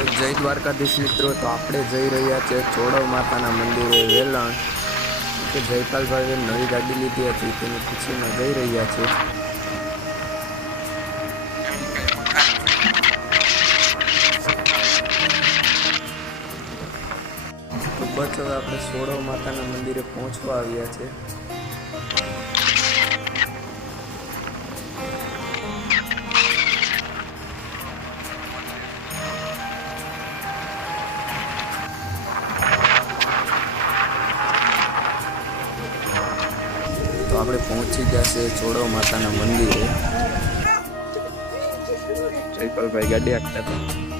તો જય દ્વારકાધીશ મિત્રો, તો આપણે જઈ રહ્યા છે ચોડવ માતાના મંદિરે વેલણ. કે જયપાલભાઈએ નવી ગાડી લીધી હતી, તેની ખુશીમાં જઈ રહ્યા છે. તો બસ આપણે સોળવ માતાના મંદિરે પહોંચવા આવ્યા છે. આપણે પહોંચી ગયા છે છોડો માતાના મંદિરે. જયપાલભાઈ ગાડી આપતા હતા.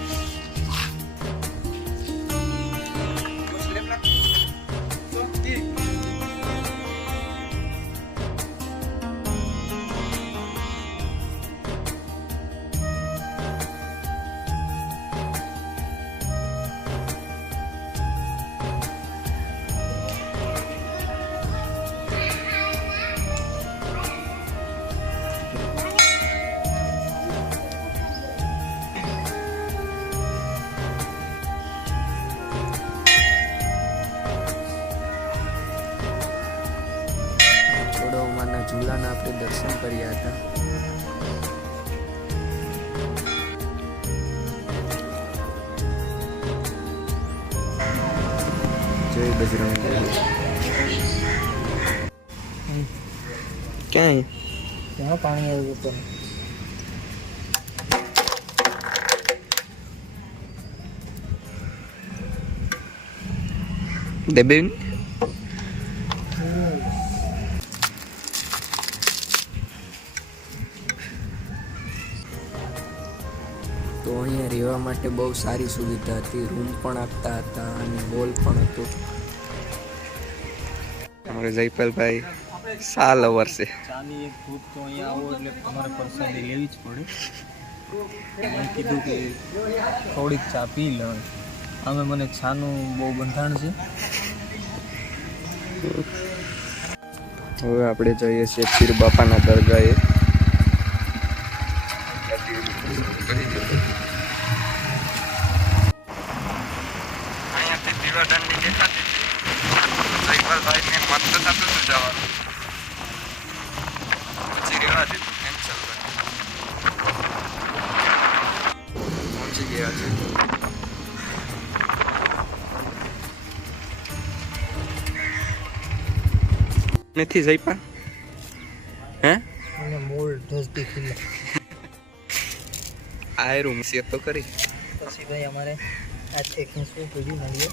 ઝૂલાના આપણે દર્શન કર્યા હતા. જય બજરંગ ક્યાંય? ક્યાં પાણી આવ્યું હતું. દેબેન? તો અહીંયા રહેવા માટે બહુ સારી સુવિધા હતી. રૂમ પણ આપતા હતા અને હોલ પણ હતો. અમારે જયપાલભાઈ સાલ વર્ષે ચાની એક ભૂત તો અહીંયા આવો એટલે તમારે પ્રસાદી લેવી જ પડે. મેં કીધું કે થોડીક ચા પી લો. આમે મને ચાનું બહુ બંધાણ છે. હવે આપણે જઈએ છીએ પીર બાપાના દરગાહે. જવાનું પછી રેવા દીધું કેન્સલ પહોંચી ગયા છે નથી જયપાલ હે અને મૂળ ધસતી ખીલે આ રૂમ છે તો કરી પછી ભાઈ અમારે આ ચેકિંગ શું પૂરી મળીએ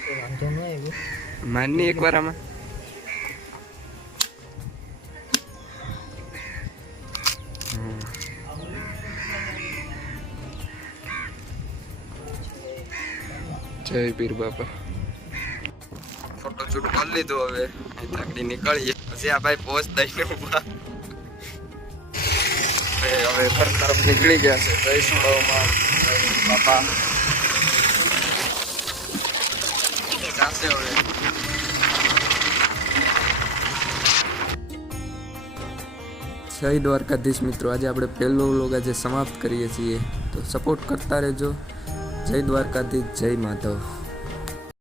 તો વાંધો ન આવ્યો માનની એક વાર આમાં. જય પીર બાપા. ફોટો શૂટ કરી લીધો હવે. તાકડી નીકળીએ. પછી આ ભાઈ પોસ્ટ દઈને ઊભા હવે ઘર તરફ નીકળી ગયા છે. જય બાપા. ચાલશે હવે. જય દ્વારકાધીશ મિત્રો. આજે આપણે પહેલો વ્લોગ આજે સમાપ્ત કરીએ છીએ. તો સપોર્ટ કરતા રહેજો. જય દ્વારકાધીશ, જય માધવ.